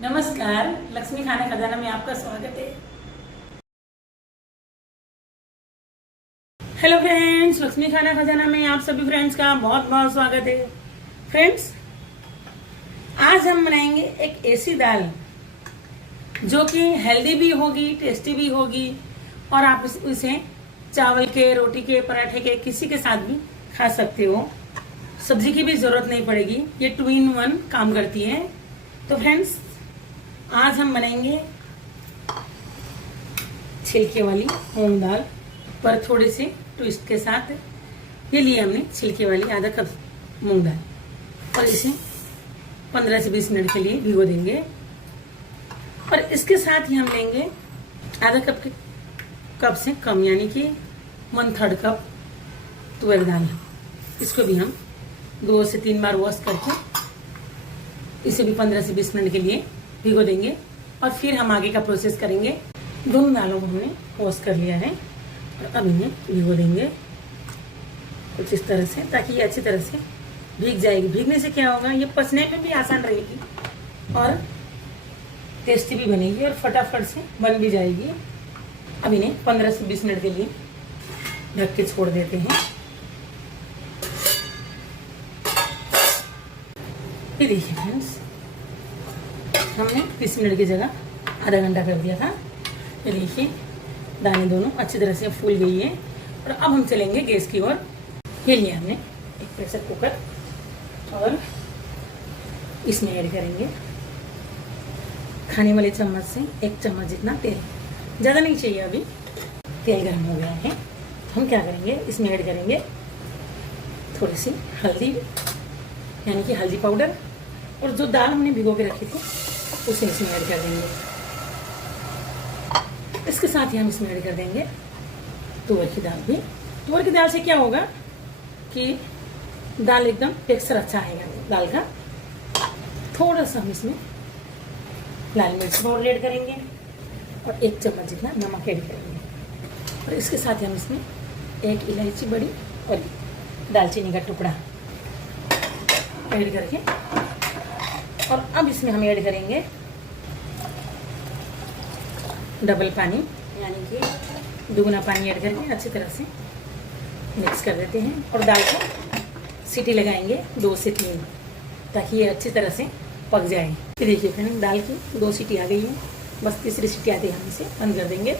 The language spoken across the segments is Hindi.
नमस्कार, लक्ष्मी खाना खजाना में आपका स्वागत है। हेलो फ्रेंड्स, लक्ष्मी खाना खजाना में आप सभी फ्रेंड्स का बहुत बहुत स्वागत है। फ्रेंड्स, आज हम बनाएंगे एक ऐसी दाल जो कि हेल्दी भी होगी, टेस्टी भी होगी और आप इसे चावल के, रोटी के, पराठे के किसी के साथ भी खा सकते हो। सब्जी की भी जरूरत नहीं पड़ेगी, ये 2 in 1 काम करती है। तो फ्रेंड्स, आज हम बनाएंगे छिलके वाली मूंग दाल, पर थोड़े से ट्विस्ट के साथ। ये लिए हमने छिलके वाली आधा कप मूंग दाल और इसे 15 से 20 मिनट के लिए भिगो देंगे। और इसके साथ ही हम लेंगे आधा कप से कम, यानी कि 1/3 कप तुअर दाल। इसको भी हम 2 से 3 बार वॉश करके इसे भी 15 से 20 मिनट के लिए भिगो देंगे। और फिर हम आगे का प्रोसेस करेंगे। दोनों दालों को हमने वॉश कर लिया है और अब इन्हें भिगो देंगे कुछ इस तरह से, ताकि ये अच्छी तरह से भीग जाएगी। भीगने से क्या होगा, ये पचने में भी आसान रहेगी और टेस्टी भी बनेगी और फटाफट से बन भी जाएगी। अब इन्हें 15 से 20 मिनट के लिए ढक के छोड़ देते हैं। ये देखिए फ्रेंड्स, हमने 20 मिनट की जगह आधा घंटा कर दिया था। ये देखिए दाने दोनों अच्छी तरह से फूल गई है। और अब हम चलेंगे गैस की ओर। ये लिया हमने एक प्रेशर कुकर और इसमें ऐड करेंगे खाने वाले चम्मच से 1 चम्मच जितना तेल। ज़्यादा नहीं चाहिए, अभी तेल गर्म हो गया है। हम क्या करेंगे, इसमें ऐड करेंगे थोड़ी सी हल्दी, यानी कि हल्दी पाउडर, और जो दाल हमने भिगो के रखी थी उसे इसमें ऐड कर देंगे। इसके साथ ही हम इसमें ऐड कर देंगे तुअर की दाल भी। तुअर की दाल से क्या होगा कि दाल एकदम टेक्सचर अच्छा आएगा दाल का। थोड़ा सा हम इसमें लाल मिर्च पाउडर ऐड करेंगे और 1 चम्मच जितना नमक ऐड करेंगे। और इसके साथ ही हम इसमें 1 इलायची बड़ी और दालचीनी का टुकड़ा ऐड करके, और अब इसमें हम ऐड करेंगे डबल पानी, यानी कि दुगना पानी ऐड करके अच्छी तरह से मिक्स कर देते हैं। और दाल को सीटी लगाएंगे 2 से 3, ताकि ये अच्छी तरह से पक जाए। ये देखिए फ्रेंड, दाल की 2 सीटी आ गई है, बस तीसरी सीटी आते ही हम इसे बंद कर देंगे।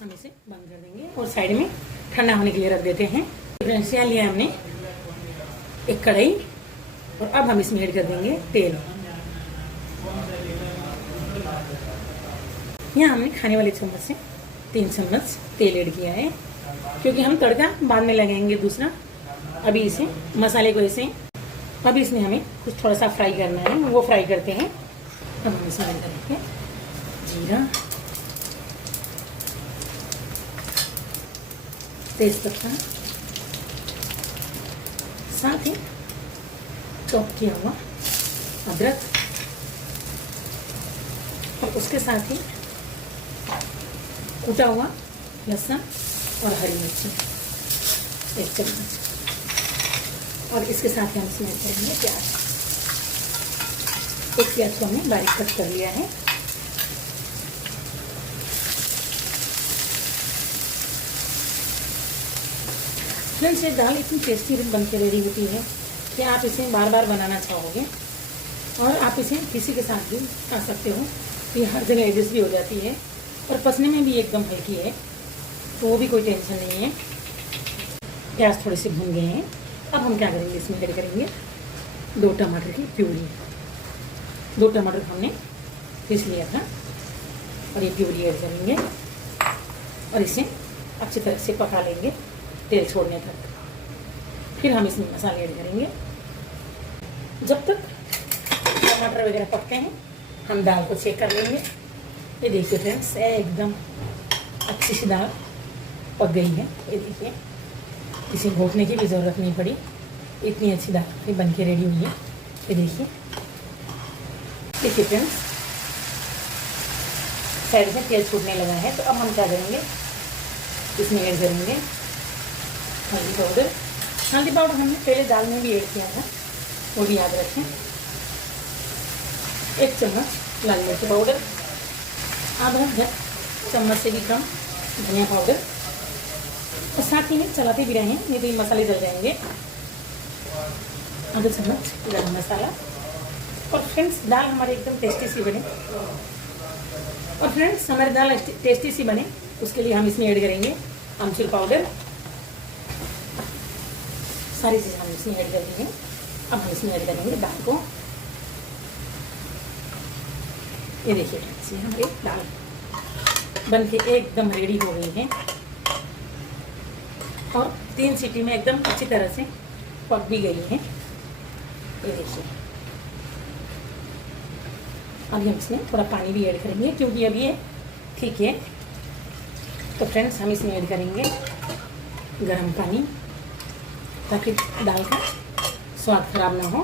हम इसे बंद कर देंगे और साइड में ठंडा होने के लिए रख देते हैं। फ्रेंड्स, यहाँ लिया हमने एक कढ़ाई और अब हम इसमें ऐड कर देंगे तेल। यहाँ हमने खाने वाले चम्मच से 3 चम्मच तेल ऐड किया है, क्योंकि हम तड़का बाद में लगाएंगे दूसरा। अभी इसे मसाले को ऐसे अभी इसमें हमें कुछ थोड़ा सा फ्राई करना है, वो फ्राई करते हैं। अब हम इसमें ऐड करेंगे जीरा, तेजपत्ता, साथ ही चॉप किया हुआ अदरक, और उसके साथ ही कूटा हुआ लहसुन और हरी मिर्ची 1 चम्मच। और इसके साथ ही हम इसमें ऐड करेंगे प्याज। 1 प्याज को हमने बारीक कट कर लिया है। फ्रेंड्स, ये दाल इतनी टेस्टी बन के रेडी होती है कि आप इसे बार बार बनाना चाहोगे और आप इसे किसी के साथ भी खा सकते हो। ये हर जगह एडजस्ट भी हो जाती है और पचने में भी एकदम हल्की है, तो वो भी कोई टेंशन नहीं है। प्याज थोड़े से भून गए हैं। अब हम क्या करेंगे, इसमें ऐड करेंगे 2 टमाटर की प्यूरी। 2 टमाटर हमने पीस लिया था और ये प्यूरी ऐड करेंगे और इसे अच्छी तरह से पका लेंगे तेल छोड़ने तक। फिर हम इसमें मसाले ऐड करेंगे। जब तक टमाटर वगैरह पकते हैं हम दाल को चेक कर लेंगे। ये देखिए फ्रेंड्स, एकदम अच्छी सी दाल पक गई है। ये देखिए, इसे घोटने की भी ज़रूरत नहीं पड़ी, इतनी अच्छी दाल ये बन के रेडी हुई है। ये देखिए फ्रेंड्स, साइड में तेल छूटने लगा है। तो अब हम क्या करेंगे, इसमें ऐड करेंगे हल्दी पाउडर। हल्दी पाउडर हमने पहले दाल में भी ऐड किया था, वो भी याद रखें। 1 चम्मच लाल मिर्च पाउडर, आधा चम्मच से भी कम धनिया पाउडर, और साथ ही में चलाते भी रहें, नहीं तो ये मसाले जल जाएंगे। आधा चम्मच गरम मसाला। और फ्रेंड्स दाल हमारी एकदम टेस्टी सी बने, और फ्रेंड्स हमारी दाल टेस्टी सी बने उसके लिए हम इसमें ऐड करेंगे आमचूर पाउडर। सारी चीज़ें हम इसमें ऐड कर दी हैं। अब हम इसमें ऐड करेंगे दाल को। ये देखिए फ्रेंड्स, ये हमारी दाल बन के एकदम रेडी हो गई है, और 3 सीटी में एकदम अच्छी तरह से पक भी गई है। ये देखिए, अभी हम इसमें थोड़ा पानी भी ऐड करेंगे क्योंकि अभी ये ठीक है। तो फ्रेंड्स हम इसमें ऐड करेंगे गरम पानी, ताकि दाल का स्वाद खराब ना हो।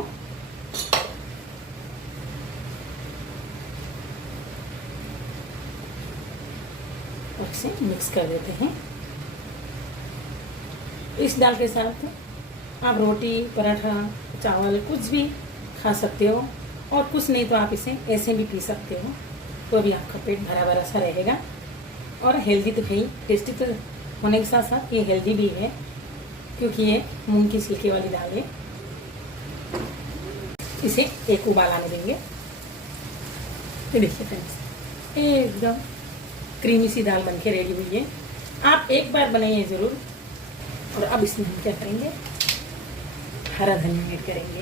और इसे मिक्स कर देते हैं। इस दाल के साथ आप रोटी, पराठा, चावल कुछ भी खा सकते हो, और कुछ नहीं तो आप इसे ऐसे भी पी सकते हो, तो भी आपका पेट भरा भरा सा रहेगा। और हेल्दी तो है ही, टेस्टी तो होने के साथ साथ ये हेल्दी भी है, क्योंकि ये मूंग की छिलके वाली दाल है। इसे एक उबाल आने देंगे। तो देखिए फ्रेंड्स, एकदम क्रीमी सी दाल बनके रेडी हुई है। आप एक बार बनाइए ज़रूर। और अब इसमें हम क्या करेंगे, हरा धनिया ऐड करेंगे।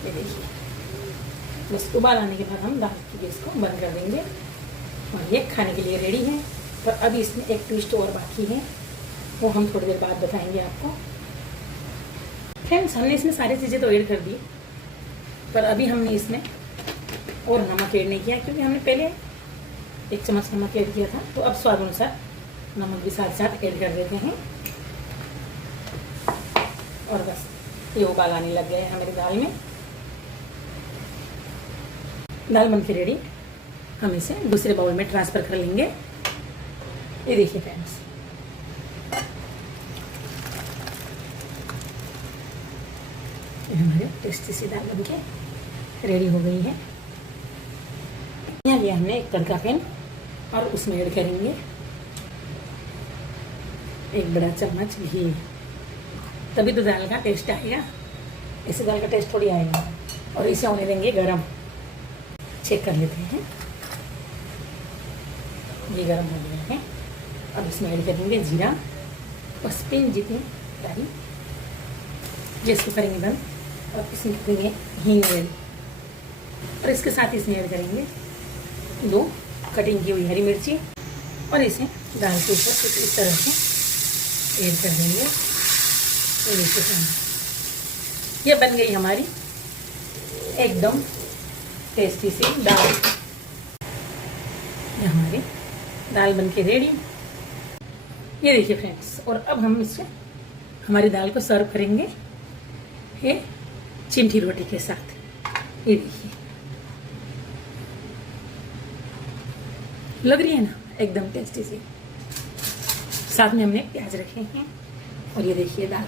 ये देखिए, बस उबाल आने के बाद हम दाल की गैस को बंद कर देंगे, और ये खाने के लिए रेडी है। पर अभी इसमें एक ट्विस्ट और बाकी है, वो हम थोड़ी देर बाद बताएंगे आपको। फ्रेंड्स हमने इसमें सारी चीज़ें तो ऐड कर दी, पर अभी हमने इसमें और नमक ऐड नहीं किया, क्योंकि हमने पहले 1 चम्मच नमक ऐड किया था। तो अब स्वाद अनुसार नमक भी साथ साथ ऐड कर देते हैं। और बस ये उबाल आने लग गया है हमारी दाल में। दाल बन के रेडी, हम इसे दूसरे बाउल में ट्रांसफ़र कर लेंगे। ये देखिए फ्रेंड्स, हमारे टेस्टी सी दाल बन के रेडी हो गई है। यहाँ लिया हमने एक तड़का पैन, और उसमें ऐड करेंगे 1 बड़ा चम्मच घी। तभी तो दाल का टेस्ट आएगा, ऐसे दाल का टेस्ट थोड़ी आएगा। और इसे होने देंगे गरम। चेक कर लेते हैं, ये गरम हो गया है। अब इसमें ऐड करेंगे जीरा, और स्पिन जितनी डाली जिसको करेंगे बंद। और इसमें करेंगे हींग ऐड, और इसके साथ इसमें ऐड करेंगे 2 कटिंग की हुई हरी मिर्ची, और इसे दाल के ऊपर कुछ इस तरह से ऐड कर देंगे। ये बन गई हमारी एकदम टेस्टी सी दाल। ये हमारी दाल बन के रेडी। ये देखिए फ्रेंड्स, और अब हम इससे हमारी दाल को सर्व करेंगे ये चिमटी रोटी के साथ। ये देखिए, लग रही है ना एकदम टेस्टी सी। साथ में हमने प्याज रखे हैं, और ये देखिए दाल।